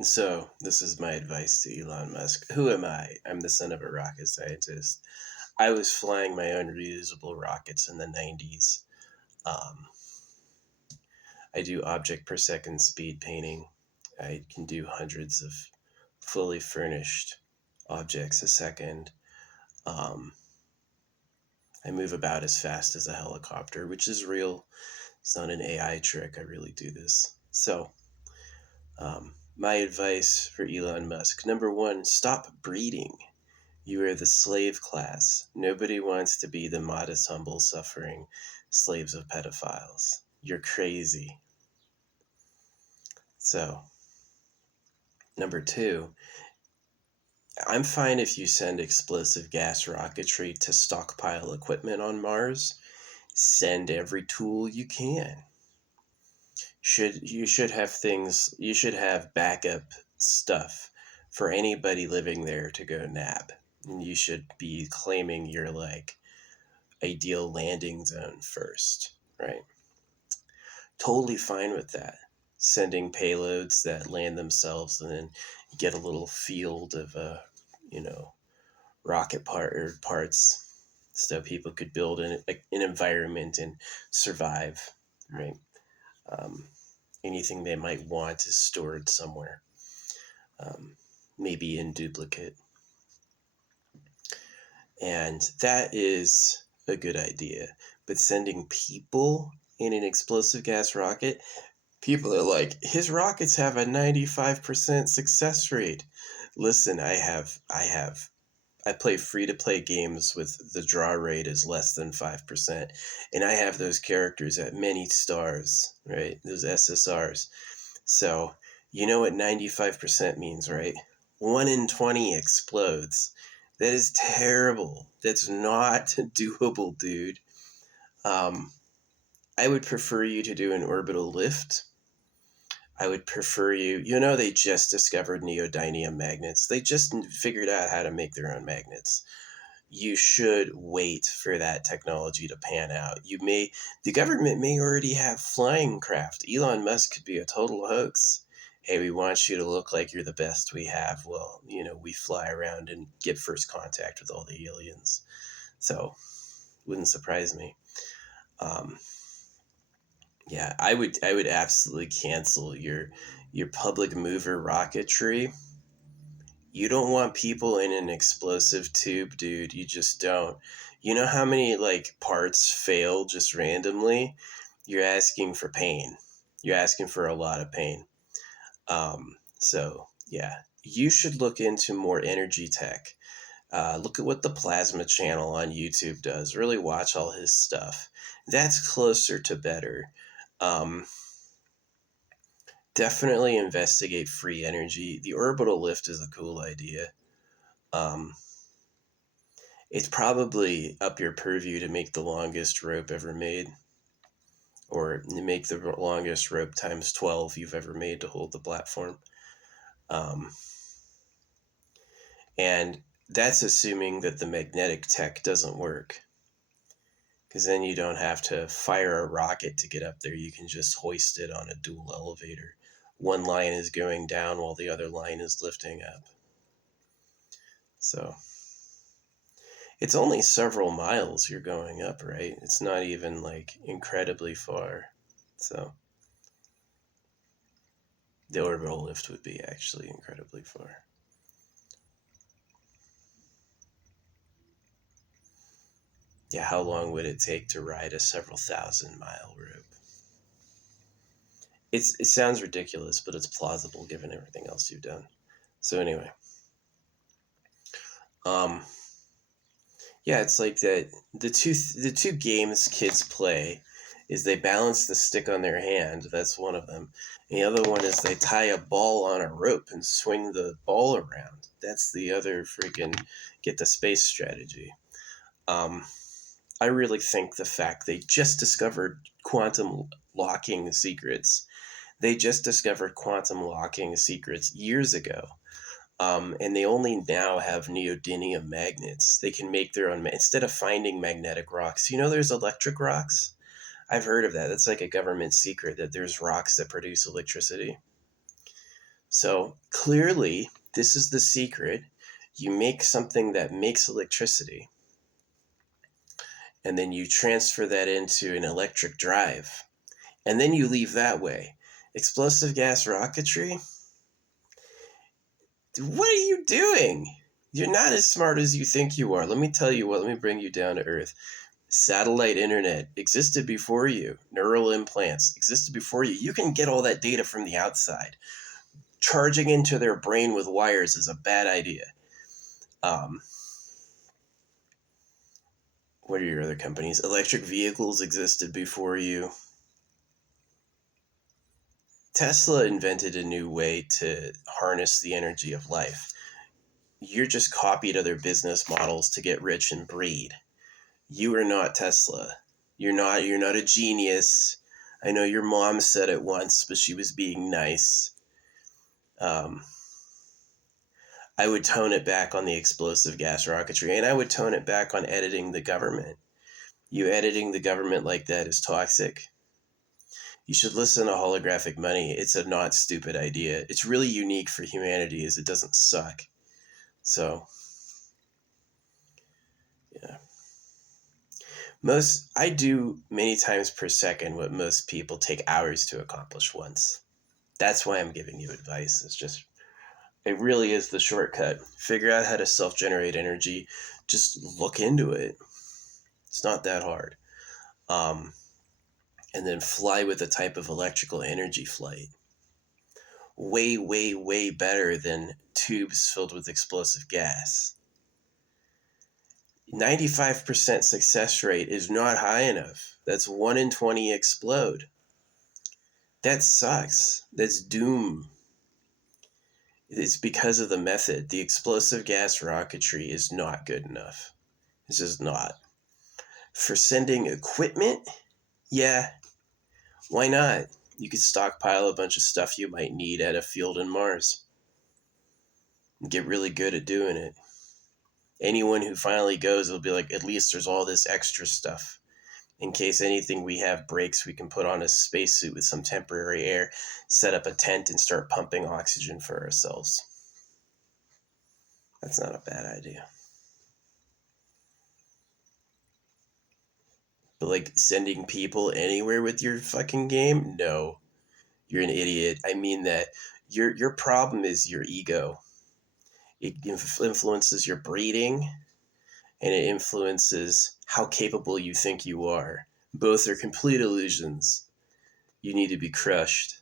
So, this is my advice to Elon Musk. Who am I? I'm the son of a rocket scientist. I was flying my own reusable rockets in the 90s. Um, I do object per second speed painting. I can do hundreds of fully furnished objects a second. Um, I move about as fast as a helicopter, which is real. It's not an AI trick. I really do this. So, my advice for Elon Musk: number one, stop breeding. You are the slave class. Nobody wants to be the modest, humble, suffering slaves of pedophiles. You're crazy. So, number two, I'm fine if you send explosive gas rocketry to stockpile equipment on Mars. Send every tool you can. You should have backup stuff for anybody living there to go nab. And you should be claiming your ideal landing zone first, right? Totally fine with that. Sending payloads that land themselves and then get a little field of you know, parts so people could build an environment and survive, right? Um, Anything they might want is stored somewhere, um, maybe in duplicate. And that is a good idea. But sending people in an explosive gas rocket, people are like, his rockets have a 95% success rate. Listen, I play free to play games with the draw rate is less than 5%. And I have those characters at many stars, right? Those SSRs. So, you know what 95% means, right? 1 in 20 explodes. That is terrible. That's not doable, dude. Um, I would prefer you to do an orbital lift. I would prefer they just discovered neodymium magnets. They just figured out how to make their own magnets. You should wait for that technology to pan out. The government may already have flying craft. Elon Musk could be a total hoax. Hey, we want you to look like you're the best we have. Well, we fly around and get first contact with all the aliens. So, wouldn't surprise me. Um, yeah, I would absolutely cancel your public mover rocketry. You don't want people in an explosive tube, dude. You just don't. You know how many parts fail just randomly? You're asking for pain. You're asking for a lot of pain. So yeah, you should look into more energy tech. Look at what the Plasma channel on YouTube does. Really watch all his stuff. That's closer to better. Um, Definitely investigate free energy. The orbital lift is a cool idea. Um, it's probably up your purview to make the longest rope ever made, or make the longest rope times 12 you've ever made to hold the platform. Um, and that's assuming that the magnetic tech doesn't work. Because then you don't have to fire a rocket to get up there. You can just hoist it on a dual elevator. One line is going down while the other line is lifting up. So it's only several miles you're going up, right? It's not even incredibly far. So the orbital lift would be actually incredibly far. Yeah, how long would it take to ride a several thousand-mile rope? It sounds ridiculous, but it's plausible given everything else you've done. So anyway, um, yeah, it's like that. The two games kids play is they balance the stick on their hand. That's one of them. And the other one is they tie a ball on a rope and swing the ball around. That's the other freaking get to space strategy. Um, I really think the fact they just discovered quantum locking secrets. They just discovered quantum locking secrets years ago. And they only now have neodymium magnets. They can make their own, instead of finding magnetic rocks. There's electric rocks? I've heard of that. That's like a government secret that there's rocks that produce electricity. So clearly, this is the secret. You make something that makes electricity, and then you transfer that into an electric drive, and then you leave that way. Explosive gas rocketry? What are you doing? You're not as smart as you think you are. Let me tell you what, let me bring you down to earth. Satellite internet existed before you. Neural implants existed before you. You can get all that data from the outside. Charging into their brain with wires is a bad idea. What are your other companies? Electric vehicles existed before you. Tesla invented a new way to harness the energy of life. You're just copied other business models to get rich and breed. You are not Tesla. You're not a genius. I know your mom said it once, but she was being nice. I would tone it back on the explosive gas rocketry, and I would tone it back on editing the government. You editing the government like that is toxic. You should listen to holographic money. It's a not stupid idea. It's really unique for humanity as it doesn't suck. So, yeah. I do many times per second what most people take hours to accomplish once. That's why I'm giving you advice. It really is the shortcut. Figure out how to self-generate energy. Just look into it. It's not that hard. And then fly with a type of electrical energy flight. Way, way, way better than tubes filled with explosive gas. 95% success rate is not high enough. That's 1 in 20 explode. That sucks. That's doom. It's because of the method. The explosive gas rocketry is not good enough. It's just not. For sending equipment, yeah, why not? You could stockpile a bunch of stuff you might need at a field in Mars and get really good at doing it. Anyone who finally goes will be like, at least there's all this extra stuff. In case anything we have breaks, we can put on a spacesuit with some temporary air, set up a tent, and start pumping oxygen for ourselves. That's not a bad idea. But like sending people anywhere with your fucking game? No. You're an idiot. I mean that. Your problem is your ego. It influences your breeding, and it influences how capable you think you are. Both are complete illusions. You need to be crushed.